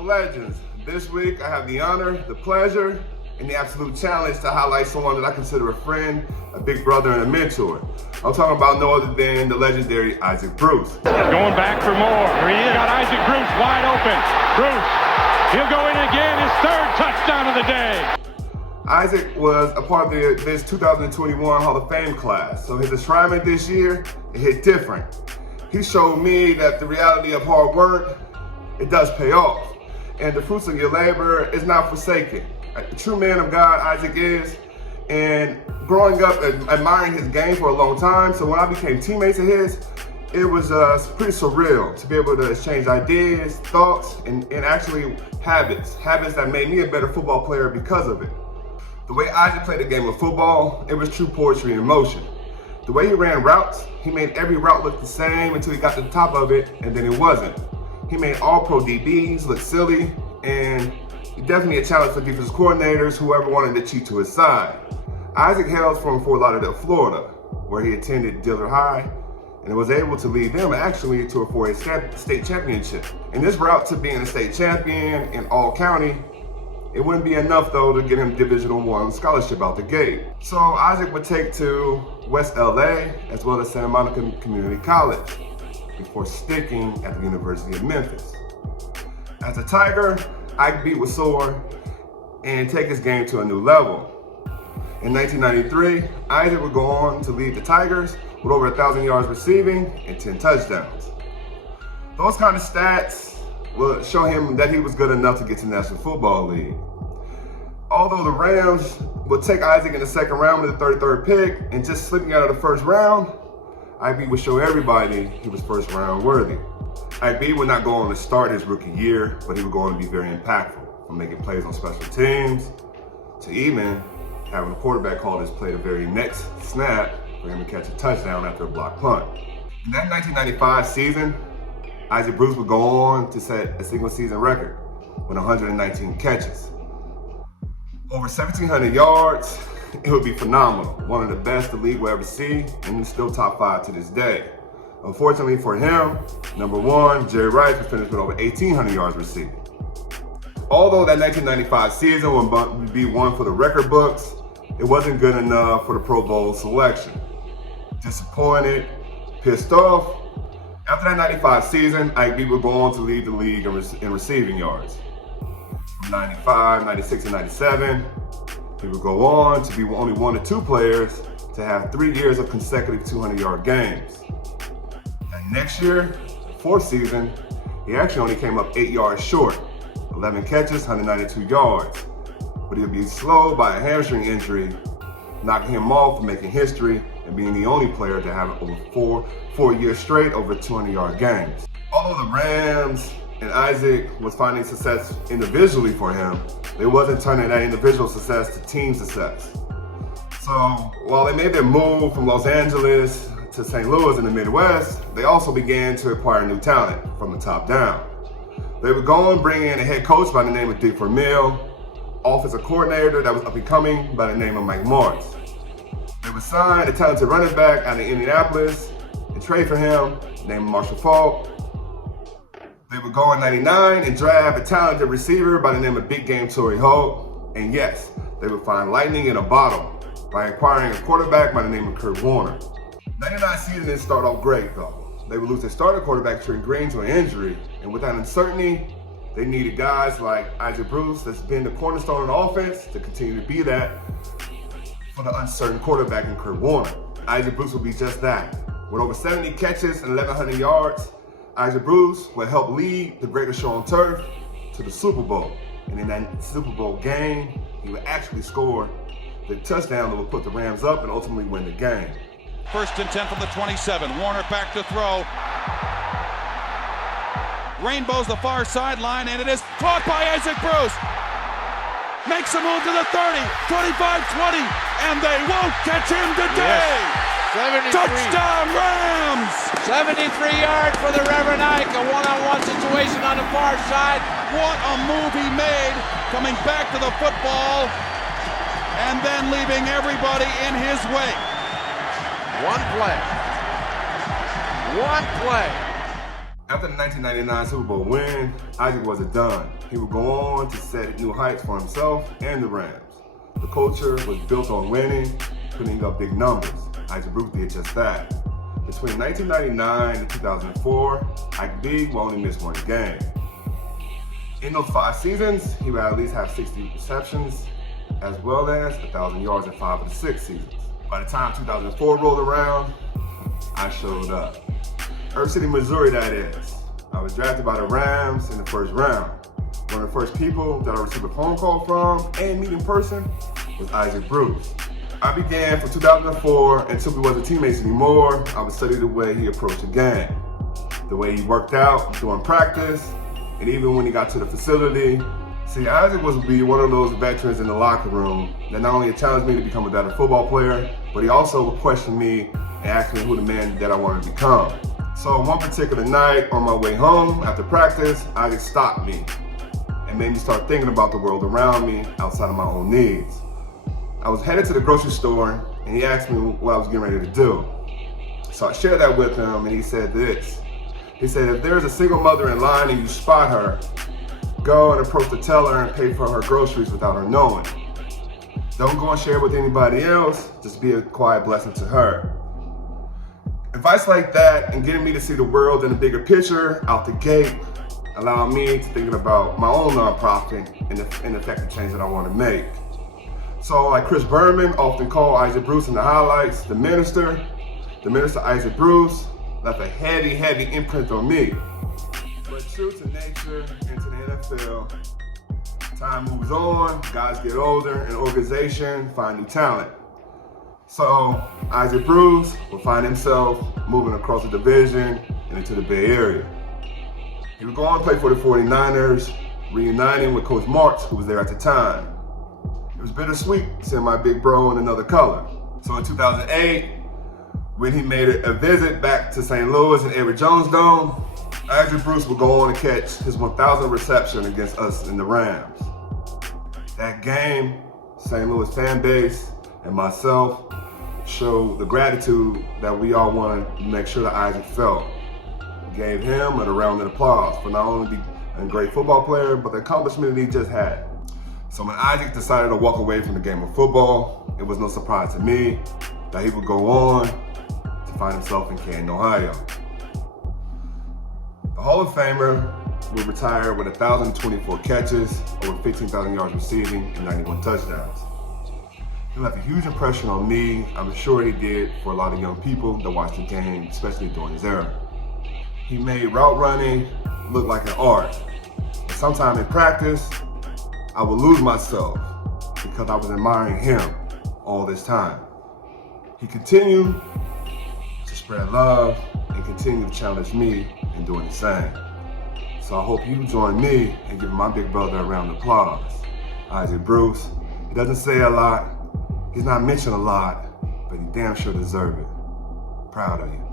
of legends. This week I have the honor, the pleasure, and the absolute challenge to highlight someone that I consider a friend, a big brother, and a mentor. I'm talking about no other than the legendary Isaac Bruce. Going back for more. He got Isaac Bruce wide open. Bruce, he'll go in again, his third touchdown of the day. Isaac was a part of this 2021 Hall of Fame class, so his enshrinement this year, it hit different. He showed me that the reality of hard work, it does pay off, and the fruits of your labor is not forsaken. A true man of God, Isaac is, and growing up and admiring his game for a long time, so when I became teammates of his, it was pretty surreal to be able to exchange ideas, thoughts, and actually habits that made me a better football player because of it. The way Isaac played the game of football, it was true poetry in motion. The way he ran routes, he made every route look the same until he got to the top of it, and then it wasn't. He made all pro DBs look silly, and definitely a challenge for defensive coordinators, whoever wanted to cheat to his side. Isaac hails from Fort Lauderdale, Florida, where he attended Dillard High, and was able to lead them actually to a 4A state championship. And this route to being a state champion in all county, it wouldn't be enough though to get him Division I scholarship out the gate. So Isaac would take to West LA as well as Santa Monica Community College before sticking at the University of Memphis. As a Tiger, Ike B would soar and take his game to a new level. In 1993, Isaac would go on to lead the Tigers with over 1,000 yards receiving and 10 touchdowns. Those kind of stats will show him that he was good enough to get to the National Football League. Although the Rams would take Isaac in the second round with the 33rd pick and just slipping out of the first round, IB would show everybody he was first round worthy. IB would not go on to start his rookie year, but he would go on to be very impactful, from making plays on special teams to even having a quarterback call his play the very next snap for him to catch a touchdown after a blocked punt. In that 1995 season, Isaac Bruce would go on to set a single season record with 119 catches. Over 1,700 yards, it would be phenomenal. One of the best the league will ever see, and he's still top 5 to this day. Unfortunately for him, number 1, Jerry Rice was finished with over 1,800 yards receiving. Although that 1995 season would be one for the record books, it wasn't good enough for the Pro Bowl selection. Disappointed, pissed off, after that 95 season, Ike B would go on to lead the league in receiving yards. From 95, 96, and 97, he would go on to be only 1 of 2 players to have 3 years of consecutive 200-yard games. And next year, 4th season, he actually only came up 8 yards short, 11 catches, 192 yards. But he would be slowed by a hamstring injury, knocking him off from making history and being the only player to have over four years straight over 200-yard games. Although the Rams and Isaac was finding success individually for him, they wasn't turning that individual success to team success. So while they made their move from Los Angeles to St. Louis in the Midwest, they also began to acquire new talent from the top down. They would go and bring in a head coach by the name of Dick Vermeil, offensive coordinator that was up and coming by the name of Mike Morris. They would sign a talented running back out of Indianapolis and trade for him named Marshall Faulk. They would go in 99 and draft a talented receiver by the name of Big Game Torrey Holt. And yes, they would find lightning in a bottle by acquiring a quarterback by the name of Kurt Warner. 99 season didn't start off great though. They would lose their starter quarterback Trent Green to an injury, and with that uncertainty, they needed guys like Isaac Bruce that's been the cornerstone of the offense to continue to be that for the uncertain quarterback in Kurt Warner. Isaac Bruce will be just that. With over 70 catches and 1,100 yards, Isaac Bruce will help lead the greatest show on turf to the Super Bowl. And in that Super Bowl game, he would actually score the touchdown that would put the Rams up and ultimately win the game. 1st and 10 from the 27. Warner back to throw. Rainbows the far sideline, and it is caught by Isaac Bruce. Makes a move to the 30, 25-20, and they won't catch him today. Yes. Touchdown Rams! 73 yards for the Reverend Ike, a one-on-one situation on the far side. What a move he made, coming back to the football, and then leaving everybody in his wake. One play. After the 1999 Super Bowl win, Isaac wasn't done. He would go on to set new heights for himself and the Rams. The culture was built on winning, putting up big numbers. Isaac Bruce did just that. Between 1999 and 2004, Ike B will only miss one game. In those 5 seasons, he would at least have 60 receptions, as well as 1,000 yards in 5 of the 6 seasons. By the time 2004 rolled around, I showed up. Earth City, Missouri, that is. I was drafted by the Rams in the first round. One of the first people that I received a phone call from and meet in person was Isaac Bruce. I began from 2004 until we wasn't teammates anymore. I would study the way he approached the game, the way he worked out during practice, and even when he got to the facility. See, Isaac would be one of those veterans in the locker room that not only challenged me to become a better football player, but he also would question me and ask me who the man that I wanted to become. So one particular night on my way home after practice, Isaac stopped me and made me start thinking about the world around me outside of my own needs. I was headed to the grocery store and he asked me what I was getting ready to do. So I shared that with him and he said this. He said, if there's a single mother in line and you spot her, go and approach the teller and pay for her groceries without her knowing. Don't go and share it with anybody else, just be a quiet blessing to her. Advice like that and getting me to see the world in a bigger picture out the gate allowed me to thinking about my own nonprofit and the effective change that I want to make. So like Chris Berman often called Isaac Bruce in the highlights, the minister Isaac Bruce left a heavy imprint on me. But true to nature and to the NFL, time moves on, guys get older, and organization find new talent. So Isaac Bruce will find himself moving across the division and into the Bay Area. He would go on to play for the 49ers, reuniting with Coach Marks, who was there at the time. It was bittersweet seeing my big bro in another color. So in 2008, when he made a visit back to St. Louis and Avery Jones Dome, Isaac Bruce would go on to catch his 1,000th reception against us in the Rams. That game, St. Louis fan base and myself showed the gratitude that we all wanted to make sure that Isaac felt. We gave him a round of applause for not only being a great football player, but the accomplishment that he just had. So when Isaac decided to walk away from the game of football, it was no surprise to me that he would go on to find himself in Canton, Ohio. The Hall of Famer will retire with 1,024 catches, over 15,000 yards receiving, and 91 touchdowns. He left a huge impression on me. I'm sure he did for a lot of young people that watched the game, especially during his era. He made route running look like an art. And sometime in practice, I would lose myself because I was admiring him all this time. He continued to spread love and continue to challenge me in doing the same. So I hope you join me in giving my big brother a round of applause. Isaac Bruce, he doesn't say a lot, he's not mentioned a lot, but he damn sure deserves it. Proud of you.